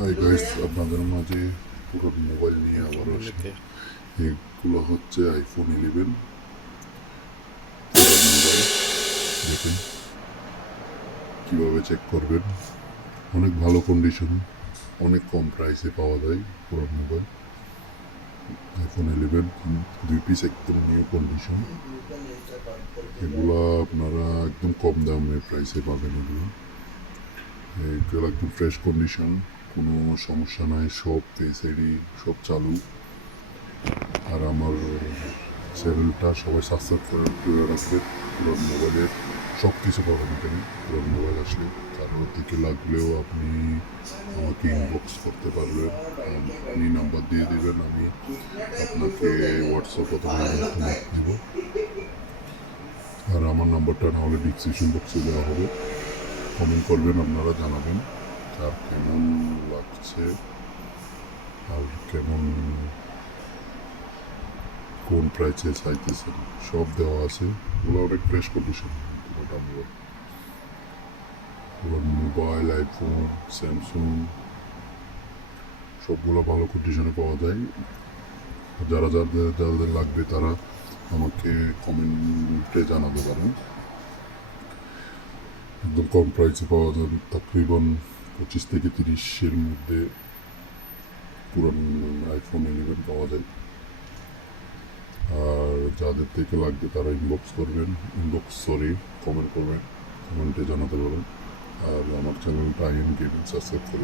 Hi guys, আপনাদের মাঝে পুরো মোবাইল নিয়ে আবার আসি। এগুলো হচ্ছে আইফোন 11 মোবাইল। দেখুন কীভাবে চেক করবেন। অনেক ভালো কন্ডিশন, অনেক কম প্রাইসে পাওয়া যায় পুরো মোবাইল। আইফোন 11 2 পিস একদম নিউ কন্ডিশন। এগুলো আপনারা একদম কম দামে প্রাইসে পাবেন। এগুলো একদম ফ্রেশ কন্ডিশন, কোনো সমস্যা নাই, সব ফেস আইডি সব চালু। আর আমার চ্যানেলটা সবাই সাবস্ক্রাইব করে রাখবেন। পুরোনো মোবাইলের সব কিছু পাবেন এখানে। পুরোনো মোবাইল আসলে কারোর দিকে লাগলেও আপনি আমাকে ইনবক্স করতে পারবেন। আপনি নাম্বার দিয়ে দেবেন, আমি আপনাকে হোয়াটসঅ্যাপ অথবা মাধ্যমে দেব। আর আমার নাম্বারটা না হলে ডিসক্রিপশন বক্সে দেওয়া হবে। কমেন্ট করবেন, আপনারা জানাবেন আর কেমন লাগছে আর কেমন কোন প্রাইসে চাইতেছেন সব দেওয়া আছে। ওগুলো অনেক ফ্রেশ কন্ডিশন। পুরোটা মোবাইল আইফোন স্যামসুং সবগুলো ভালো কন্ডিশনে পাওয়া যায়। যারা যাদের লাগবে তারা আমাকে কমেন্টে জানাতে পারেন। একদম কম প্রাইসে পাওয়া যাবে, তকরিবান 25 থেকে 30-এর মধ্যে পুরান আইফোন 11 পাওয়া যায়। আর যাদের থেকে লাগবে তারা কমেন্ট করবেন, কমেন্টে জানাতে পারেন। আর আমার চ্যানেলটা আইএন গেমিং সাবস্ক্রাইব করবেন।